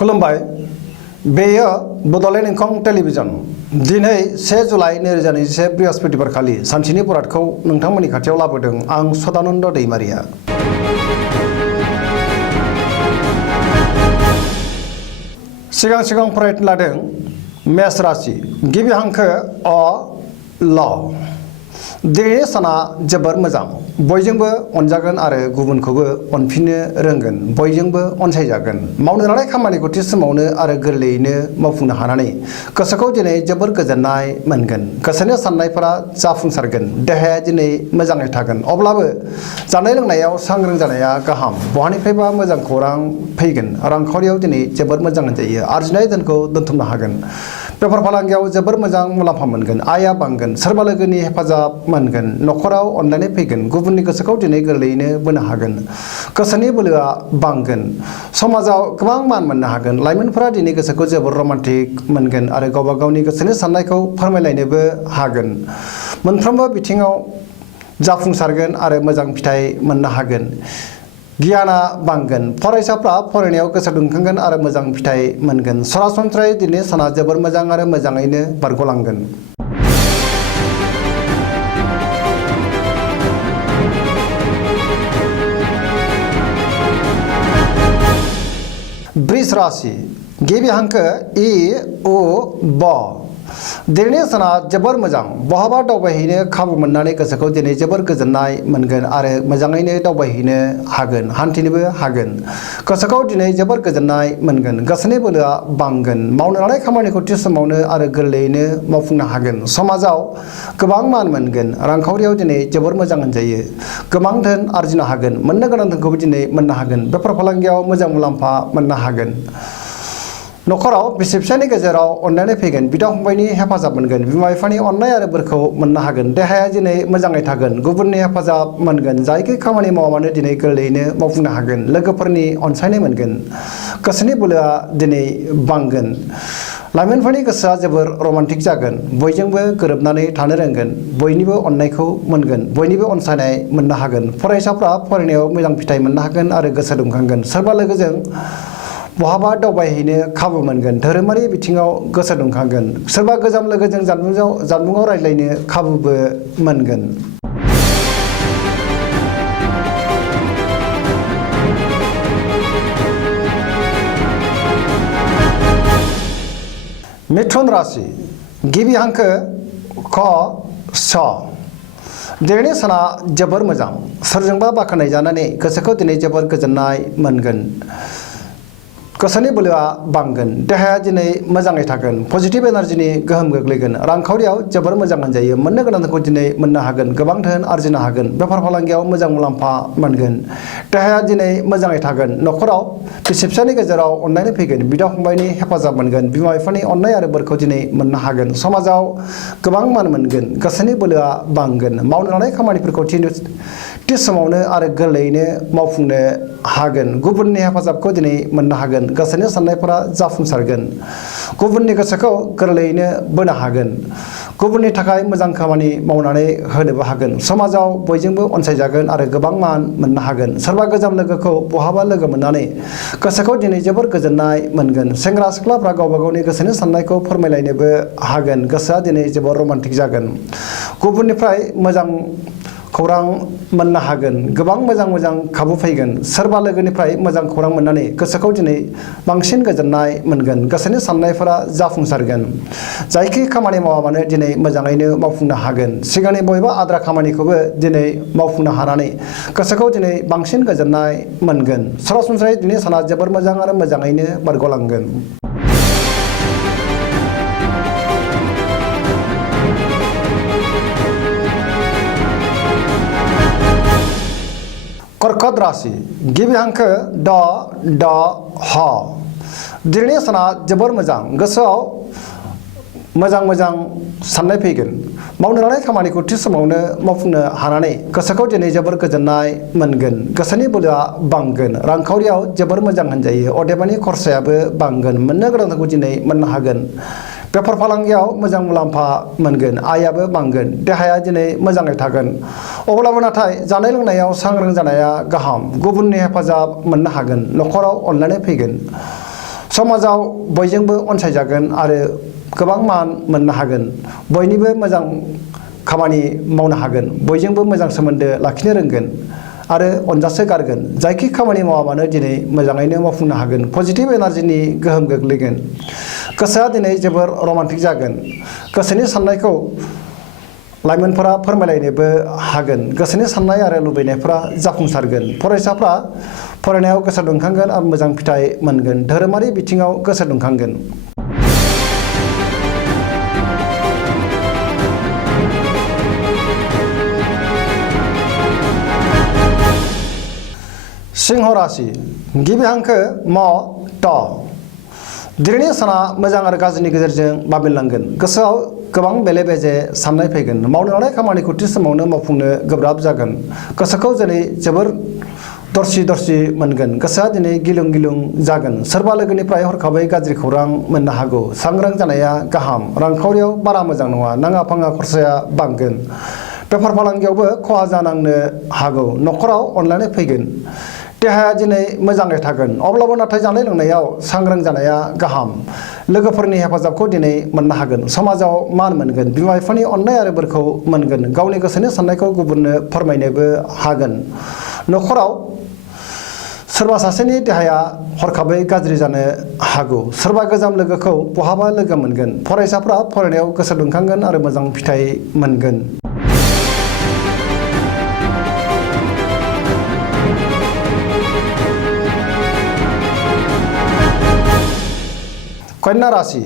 खुलुमबाय बेयो बड'लेण्ड इंखं टेलिभिजन दिनै 1 जुलाइ 2021 बृहस्पतिबारखालि सानसेनि बरादखौ नोंथांमोननि खाथियाव लाबोदों आं सदानन्द दैमारिया। सिगां फरायनो लादों मेष राशि गिबि हांखो अ ल दिनैनि साना जोबोर मोजां बयजोंबो अनजागोन आरो गुबुनखौबो अनफिननो रोंगोन बयजोंबो अनसायजागोन मावनो लानाय खामानिखौ थि समावनो आरो गोरलैयैनो मावफुंनो हानानै गोसोखौ दिनै जोबोर गोजोननाय मोनगोन गोसोनि साननायफोरा जाफुंसारगोन देहाया दिनै मोजाङै थागोन अब्लाबो जानाय लोंनायाव सांग्रां जानाया गाहाम बहानिफ्रायबा मोजां खौरां फैगोन रांखावरियाव दिनै जोबोर मोजां जायो आरजिनाय धोनखौ दोनथुमनो हागोन बेफार फालांगियाव जोबोर मोजां मुलाम्फा मोनगोन आयआ बांगोन सोरबा लोगोनि हेफाजाब मोनगोन नखराव अनलायनाय फैगोन गुबुननि गोसोखौ दिनै गोरलैयैनो बोनो हागोन गोसोनि बोलोआ बांगोन समाजाव गोबां मान मोननो हागोन लाइमोनफोरा दिनै गोसोखौ जोबोर रमान्टिक मोनगोन आरो गावबा गावनि गोसोनि साननायखौ फोरमायलायनोबो हागोन मोनफ्रोमबो बिथिङाव जाफुंसारगोन आरो मोजां फिथाइ मोननो हागोन गियाना बांगोन फरायसाफ्रा फरायनायाव गोसो दुंखांगोन आरो मोजां फिथाइ मोनगोन सरासनस्रायै दिनै साना जोबोर मोजां आरो मोजाङैनो बारग'लांगोन। वृष राशि गिबि हांखो इ उ ब दिनैनि साना जोबोर मोजां बहाबा दावबायहैनो खाबु मोननानै गोसोखौ दिनै जोबोर गोजोननाय मोनगोन आरो मोजाङैनो दावबायहैनो हागोन हान्थिनोबो हागोन गोसोखौ दिनै जोबोर गोजोननाय मोनगोन गोसोनि बोलोआ बांगोन मावनो लानाय खामानिखौ थि समावनो आरो गोरलैयैनो मावफुंनो हागोन समाजाव गोबां मान मोनगोन रांखावरियाव दिनै जोबोर मोजां होनजायो गोबां धोन आरजिनो हागोन मोननो गोनां धोनखौबो दिनै मोननो हागोन बेफार फालांगियाव मोजां मुलाम्फा मोननो हागोन नखराव बिसि फिसायनि गेजेराव अनलायनाय फैगोन बिदा फंबायनि हेफाजाब मोनगोन बिमा बिफानि अननाय आरो बोरखौ मोननो हागोन देहाया दिनै मोजाङै थागोन गुबुननि हेफाजाब मोनगोन जायखि खामानि मावा मानो दिनै गोरलैयैनो मावफुंनो हागोन लोगोफोरनि अनसायनाय मोनगोन गोसोनि बोलोआ दिनै बांगोन लाइमोनफोरनि गोसोआ जोबोर रमान्टिक जागोन बयजोंबो गोरोबनानै थानो रोंगोन बयनिबो अननायखौ मोनगोन बयनिबो अनसायनाय मोननो हागोन फरायसाफ्रा फरायनायाव मोजां फिथाइ मोननो हागोन आरो गोसो दुंखांगोन सोरबा लोगोजों बहाबा दावबायहैनो खाबु मोनगोन धोरोमारि बिथिङाव गोसो दुंखांगोन सोरबा गोजाम लोगोजों जानबुङाव रायज्लायनो खाबुबो मोनगोन। मिथुन राशि गिबि हांखो ख स दिनैनि साना जोबोर मोजां सोरजोंबा बाख्नाय जानानै गोसोखौ दिनै जोबोर गोजोननाय मोनगोन गोसोनि बोलोआ बांगोन देहाया दिनै मोजाङै थागोन पजिटिभ एनार्जिनि गोहोम गोग्लैगोन रांखावरियाव जोबोर मोजां होनजायो मोननो गोनांखौ दिनै मोननो हागोन गोबां धोन आरजिनो हागोन बेफार फालांगियाव मोजां मुलाम्फा मोनगोन देहाया दिनै मोजाङै थागोन नखराव बिसि फिसानि गेजेराव अनलायनाय फैगोन बिदा फंबायनि हेफाजाब मोनगोन बिमा बिफानि अननाय आरो बोरखौ दिनै मोननो हागोन समाजाव गोबां मान मोनगोन गोसोनि बोलोआ बांगोन मावनो लानाय खामानिफोरखौ थि समावनो आरो गोरलैयैनो मावफुंनो हागोन गुबुननि हेफाजाबखौ दिनै मोननो हागोन गोसोनि साननायफोरा जाफुंसारगोन गुबुननि गोसोखौ गोरलैयैनो बोनो हागोन गुबुननि थाखाय मोजां खामानि मावनानै होनोबो हागोन समाजाव बयजोंबो अनसायजागोन आरो गोबां मान मोननो हागोन सोरबा गोजाम लोगोखौ बहाबा लोगो मोननानै गोसोखौ दिनै जोबोर गोजोननाय मोनगोन सेंग्रा सिख्लाफ्रा गावबा गावनि गोसोनि साननायखौ फोरमायलायनोबो हागोन गोसोआ दिनै जोबोर रमान्टिक जागोन गुबुननिफ्राय मोजां खौरां मोननो हागोन गोबां मोजां खाबु फैगोन सोरबा लोगोनिफ्राय मोजां खौरां मोननानै गोसोखौ दिनै बांसिन गोजोननाय मोनगोन गोसोनि साननायफोरा जाफुंसारगोन जायखि खामानि मावा मानो दिनै मोजाङैनो मावफुंनो हागोन सिगांनि बबेबा आद्रा खामानिखौबो दिनै मावफुंनो हानानै गोसोखौ दिनै बांसिन गोजोननाय मोनगोन सरासनस्रायै दिनै साना जोबोर मोजां आरो मोजाङैनो बारग'लांगोन। कर्कट राशि गिबि हांखो ड ड ह दिनैनि साना जोबोर मोजां गोसोआव मोजां साननाय फैगोन मावनो लानाय खामानिखौ थि समावनो मावफुंनो हानानै गोसोखौ दिनै जोबोर गोजोननाय मोनगोन गोसोनि बोलोआ बांगोन रांखावरियाव जोबोर मोजां होनजायो अदेबानि खरसायाबो बांगोन मोननो गोनांखौ दिनै मोननो हागोन बेफार फालांगियाव मोजां मुलाम्फा मोनगोन आयाबो बांगोन देहाया दिनै मोजाङै थागोन अब्लाबो नाथाय जानाय लोंनायाव सांग्रां जानाया गाहाम गुबुननि हेफाजाब मोननो हागोन नखराव अनलायनाय फैगोन समाजाव बयजोंबो अनसायजागोन आरो गोबां मान मोननो हागोन। बयनिबो मोजां खामानि मावनो हागोन। बयजोंबो मोजां सोमोन्दो लाखिनो रोंगोन आरो अनजासो गारगोन। जायखि खामानि मावा मानो दिनै मोजाङैनो मावफुंनो हागोन। पजिटिभ एनार्जिनि गोहोम गोग्लैगोन। गोसोआ दिनै जोबोर रमान्टिक जागोन। गोसोनि साननायखौ लाइमोनफोरा फोरमायलायनोबो हागोन। गोसोनि साननाय आरो लुबैनायफोरा जाफुंसारगोन। फरायसाफ्रा फरायनायाव गोसो दुंखांगोन आरो मोजां फिथाइ मोनगोन। धोरोमारि बिथिङाव गोसो दुंखांगोन। सिंह राशि गिबि हांखो म ट। दिनैनि साना मोजां आरो गाज्रिनि गेजेरजों बाबेनलांगोन। गोसोआव गोबां बेले बेजे साननाय फैगोन। मावनो लानाय खामानिखौ थि समावनो मावफुंनो गोब्राब जागोन। गोसोखौ दिनै जोबोर दरसि मोनगोन। गोसोआ दिनै गिलुं गिलुं जागोन। सोरबा लोगोनिफ्राय हरखाबै गाज्रि खौरां मोननो हागौ। सांग्रां जानाया गाहाम। रांखावरियाव बारा मोजां नङा। नाङा फाङा खरसाया बांगोन। बेफार फालांगियावबो खहा जानांनो हागौ। न'खराव अनलायनाय फैगोन। देहाया दिनै मोजाङै थागोन। अब्लाबो नाथाय जानाय लोंनायाव सांग्रां जानाया गाहाम। लोगोफोरनि हेफाजाबखौ दिनै मोननो हागोन। समाजाव मान मोनगोन। बिमा बिफानि अननाय आरो बोरखौ मोनगोन। गावनि गोसोनि साननायखौ गुबुननो फोरमायनोबो हागोन। न'खराव सोरबा सासेनि देहाया हरखाबै गाज्रि जानो हागौ। सोरबा गोजाम लोगोखौ बहाबा लोगो मोनगोन। फरायसाफ्रा फरायनायाव गोसो दुंखांगोन आरो मोजां फिथाइ मोनगोन। कन्या राशि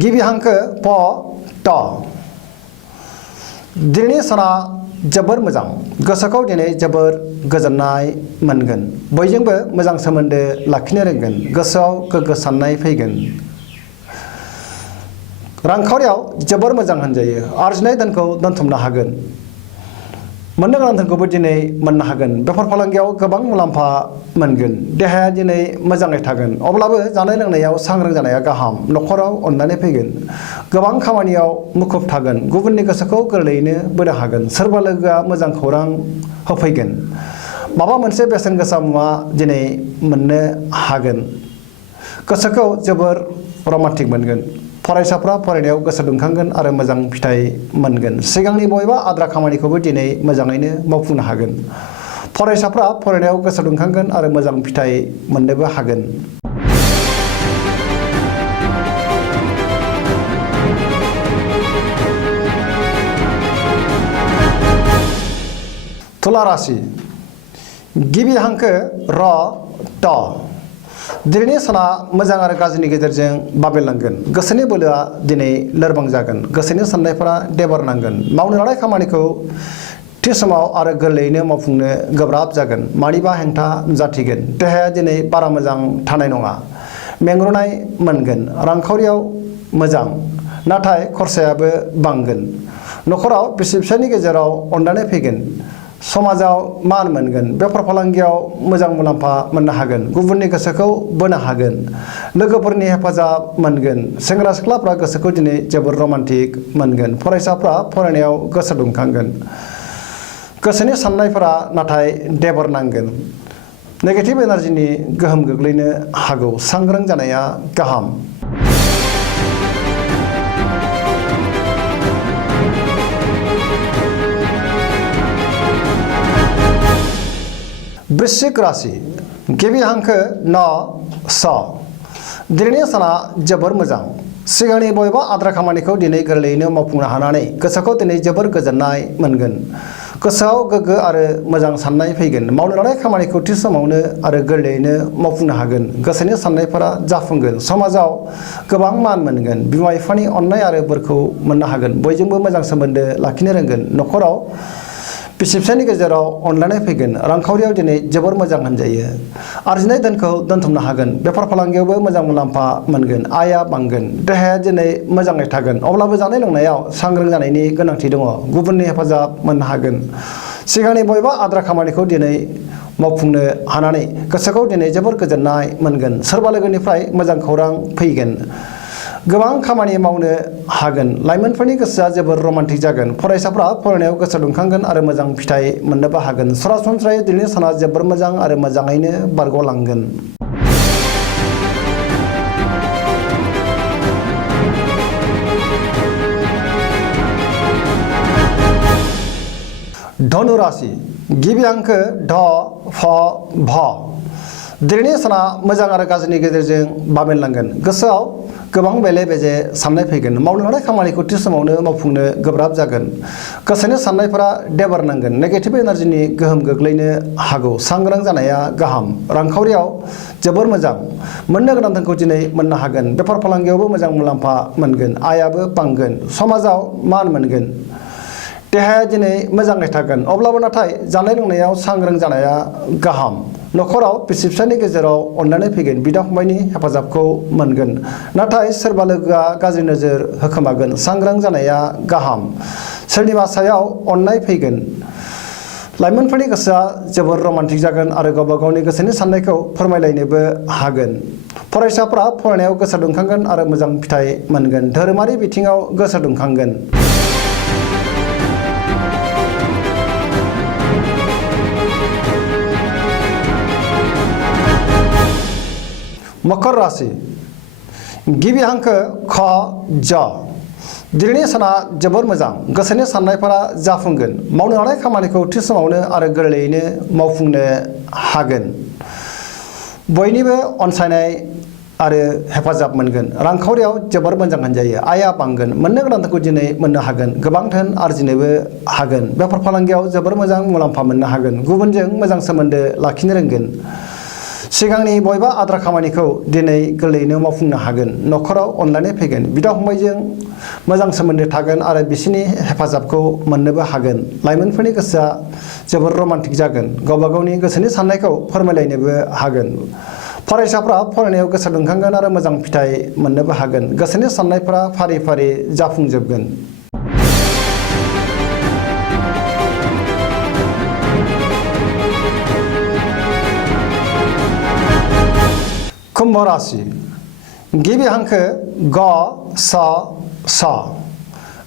गिबि हांखो प ट। दिनैनि साना जोबोर मोजां। गोसोखौ दिनै जोबोर गोजोननाय मोनगोन। बयजोंबो मोजां सोमोन्दो लाखिनो रोंगोन। गोसोआव गोग्गो साननाय फैगोन। रांखावरियाव जोबोर मोजां होनजायो। आरजिनाय धोनखौ दोनथुमनो हागोन। मोननो गोनां धोनखौबो दिनै मोननो हागोन। बेफार फालांगियाव गोबां मुलाम्फा मोनगोन। देहाया दिनै मोजाङै थागोन। अब्लाबो जानाय लोंनायाव सांग्रां जानाया गाहाम। न'खराव अननानै फैगोन। गोबां खामानियाव मुखुब थागोन। गुबुननि गोसोखौ गोरलैयैनो बोनो हागोन। सोरबा लोगोआ मोजां खौरां होफैगोन। माबा मोनसे बेसेन गोसा मुवा दिनै मोननो हागोन। गोसोखौ जोबोर रमान्टिक मोनगोन। फरायसाफ्रा फरायनायाव गोसो दुंखांगोन आरो मोजां फिथाइ मोनगोन। सिगांनि बबेबा आद्रा खामानिखौबो दिनै मोजाङैनो मावफुंनो हागोन। फरायसाफ्रा फरायनायाव गोसो दुंखांगोन आरो मोजां फिथाइ मोननोबो हागोन। तुला राशि गिबि हांखो र ट। दिनैनि साना मोजां आरो गाज्रिनि गेजेरजों बाबेनलांगोन। गोसोनि बोलोआ दिनै लोरबां जागोन। गोसोनि साननायफोरा देबार नांगोन। मावनो लानाय खामानिखौ थि समाव आरो गोरलैयैनो मावफुंनो गोब्राब जागोन। मानिबा हेंथा नुजाथिगोन। देहाया दिनै बारा मोजां थानाय नङा। मेंग्रुनाय मोनगोन। रांखावरियाव मोजां नाथाय खरसायाबो बांगोन। न'खराव बिसि फिसायनि गेजेराव अनलायनाय फैगोन। समाजाव मान मोनगोन। बेफार फालांगियाव मोजां मुलाम्फा मोननो हागोन। गुबुननि गोसोखौ बोनो हागोन। लोगोफोरनि हेफाजाब मोनगोन। सेंग्रा सिख्लाफ्रा गोसोखौ दिनै जोबोर रमान्टिक मोनगोन। फरायसाफ्रा फरायनायाव गोसो दुंखांगोन। गोसोनि साननायफोरा नाथाय देबर नांगोन। नेगेटिभ एनार्जिनि गोहोम गोग्लैनो हागौ। सांग्रां जानाया गाहाम। वृश्चिक राशि गिबि हांखो न स। दिनैनि साना जोबोर मोजां। सिगांनि बबेबा आद्रा खामानिखौ दिनै गोरलैयैनो मावफुंनो हानानै गोसोखौ दिनै जोबोर गोजोननाय मोनगोन। गोसोआव गोग्गो आरो मोजां साननाय फैगोन। मावनो लानाय खामानिखौ थि समावनो आरो गोरलैयैनो मावफुंनो हागोन। गोसोनि साननायफोरा जाफुंगोन। समाजाव गोबां मान मोनगोन। बिमा बिफानि अननाय आरो बोरखौ मोननो हागोन। बयजोंबो मोजां सोमोन्दो लाखिनो रोंगोन। न'खराव बिसि फिसायनि गेजेराव अनलायनाय फैगोन। रांखावरियाव दिनै जोबोर मोजां होनजायो। आरजिनाय धोनखौ दोनथुमनो हागोन। बेफार फालांगियावबो मोजां मुलाम्फा मोनगोन। आयआ बांगोन। देहाया दिनै मोजाङै थागोन। अब्लाबो जानाय लोंनायाव सांग्रां जानायनि गोनांथि दङ। गुबुननि हेफाजाब मोननो हागोन। सिगांनि बबेबा आद्रा खामानिखौ दिनै मावफुंनो हानानै गोसोखौ दिनै जोबोर गोजोननाय मोनगोन। सोरबा लोगोनिफ्राय मोजां खौरां फैगोन। गोबां खामानि मावनो हागोन। लाइमोनफोरनि गोसोआ जोबोर रमान्टिक जागोन। फरायसाफ्रा फरायनायाव गोसो दुंखांगोन आरो मोजां फिथाइ मोननोबो हागोन। सरासनस्रायै दिनैनि साना जोबोर मोजां आरो मोजाङैनो बारग'लांगोन। धनु राशि गिबि हांखो ध फ भ दिनैनि साना मोजां आरो गाज्रिनि गेजेरजों बाबेनलांगोन गोसोआव गोबां बेले बेजे साननाय फैगोन मावनो लानाय खामानिखौ थि समावनो मावफुंनो गोब्राब जागोन गोसोनि साननायफोरा देबारनांगोन नेगेटिभ एनार्जिनि गोहोम गोग्लैनो हागौ सांग्रां जानाया गाहाम रांखावरियाव जोबोर मोजां मोननो गोनां धोनखौ दिनै मोननो हागोन बेफार फालांगियावबो मोजां मुलाम्फा मोनगोन आयाबो बांगोन समाजाव मान मोनगोन देहाया दिनै मोजाङै थागोन अब्लाबो नाथाय जानाय लोंनायाव सांग्रां जानाया गाहाम नखराव बिसि फिसायनि गेजेराव अनलायनाय फैगोन बिदा फंबायनि हेफाजाबखौ मोनगोन नाथाय सोरबा लोगोआ गाज्रि नोजोर होखोमागोन सांग्रां जानाया गाहाम सोरनिबा सायाव अननाय फैगोन लाइमोनफोरनि गोसोआ जोबोर रमान्टिक जागोन आरो गावबा गावनि गोसोनि साननायखौ फोरमायलायनोबो हागोन फरायसाफ्रा फरायनायाव गोसो दुंखांगोन आरो मोजां फिथाइ मोनगोन धोरोमारि बिथिङाव गोसो दुंखांगोन मकर राशि गिबि हांखो ख ज दिनैनि साना जोबोर मोजां गोसोनि साननायफोरा जाफुंगोन मावनो लानाय खामानिखौ थि समावनो आरो गोरलैयैनो मावफुंनो हागोन बयनिबो अनसायनाय आरो हेफाजाब मोनगोन रांखावरियाव जोबोर मोजां होनजायो आया बांगोन मोननो गोनां धोनखौ दिनै मोननो हागोन गोबां धोन आरजिनोबो हागोन बेफार फालांगियाव जोबोर मोजां मुलाम्फा मोननो हागोन गुबुनजों मोजां सोमोन्दो लाखिनो रोंगोन सिगांनि बयबा आद्रा खामानिखौ दिनै गोरलैयैनो मावफुंनो हागोन नखराव अनलायनाय फैगोन बिदा फंबायजों मोजां सोमोन्दो थागोन आरो बिसोरनि हेफाजाबखौ मोननोबो हागोन लाइमोनफोरनि गोसोआ जोबोर रमान्टिक जागोन गावबा गावनि गोसोनि साननायखौ फोरमायलायनोबो हागोन फरायसाफ्रा फरायनायाव गोसो दुंखांगोन आरो मोजां फिथाइ मोननोबो हागोन गोसोनि साननायफोरा फारि फारि जाफुंजोबगोन कुंभ राशि गिबि हांखो ग स स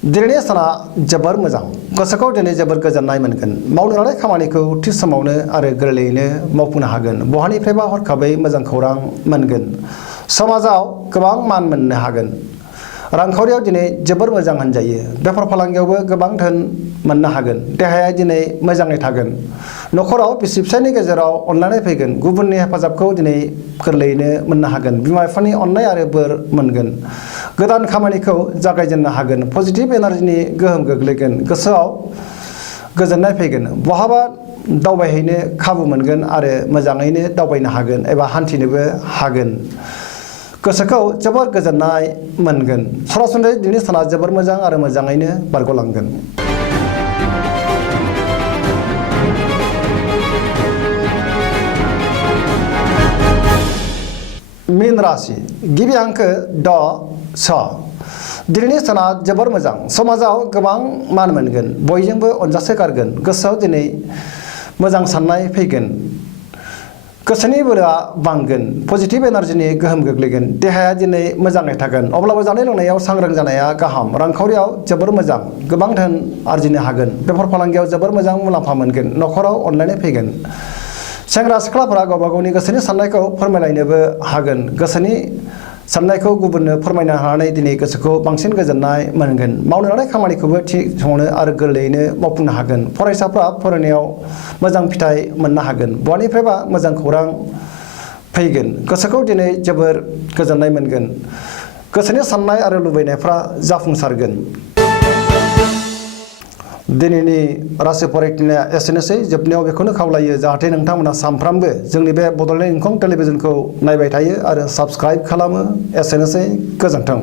दिनैनि साना जोबोर मोजां गोसोखौ दिनै जोबोर गोजोननाय मोनगोन मावनो लानाय खामानिखौ थि समावनो आरो गोरलैयैनो मावफुंनो हागोन बहानिफ्रायबा हरखाबै मोजां खौरां मोनगोन समाजाव गोबां मान मोननो हागोन रांखावरियाव दिनै जोबोर मोजां होनजायो बेफार फालांगियावबो गोबां धोन मोननो हागोन देहाया दिनै मोजाङै थागोन नखराव बिसि फिसायनि गेजेराव अनलायनाय फैगोन गुबुननि हेफाजाबखौ दिनै गोरलैयैनो मोननो हागोन बिमा बिफानि अननाय आरो बोर मोनगोन गोदान खामानिखौ जागायजेननो हागोन पजिटिभ एनार्जिनि गोहोम गोग्लैगोन गोसोआव गोजोननाय फैगोन बहाबा दावबायहैनो खाबु मोनगोन आरो मोजाङैनो दावबायनो हागोन एबा हान्थिनोबो हागोन गोसोखौ जोबोर गोजोननाय मोनगोन सरासनस्रायै दिनैनि साना जोबोर मोजां आरो मोजाङैनो बारग'लांगोन मीन राशि गिबि हांखो ड स दिनैनि साना जोबोर मोजां समाजाव गोबां मान मोनगोन बयजोंबो अनजासोगारगोन गोसोआव दिनै मोजां साननाय फैगोन गोसोनि बोलोआ बांगोन पजिटिभ एनार्जिनि गोहोम गोग्लैगोन देहाया दिनै मोजाङै थागोन अब्लाबो जानाय लोंनायाव सांग्रां जानाया गाहाम रांखावरियाव जोबोर मोजां गोबां धोन आरजिनो हागोन बेफार फालांगियाव जोबोर मोजां मुलाम्फा मोनगोन नखराव अनलायनाय फैगोन सेंग्रा सिख्लाफोरा गावबा गावनि गोसोनि साननायखौ फोरमायलायनोबो हागोन गोसोनि साननायखौ गुबुननो फोरमायनो हानानै दिनै गोसोखौ बांसिन गोजोननाय मोनगोन मावनो लानाय खामानिखौबो थि समावनो आरो गोरलैयैनो मावफुंनो हागोन फरायसाफ्रा फरायनायाव मोजां फिथाइ मोननो हागोन बहानिफ्रायबा मोजां खौरां फैगोन गोसोखौ दिनै जोबोर गोजोननाय मोनगोन गोसोनि साननाय आरो लुबैनायफ्रा जाफुंसारगोन दिनैनि राशि फरायथिनाया एसेनोसै जोबनायाव बेखौनो खावलायो जाहाथे नोंथांमोना सानफ्रामबो जोंनि बे बड'लेण्ड इंखं टेलिभिजनखौ नायबाय थायो आरो साबस्क्राइब खालामो एसेनोसै गोजोन्थों।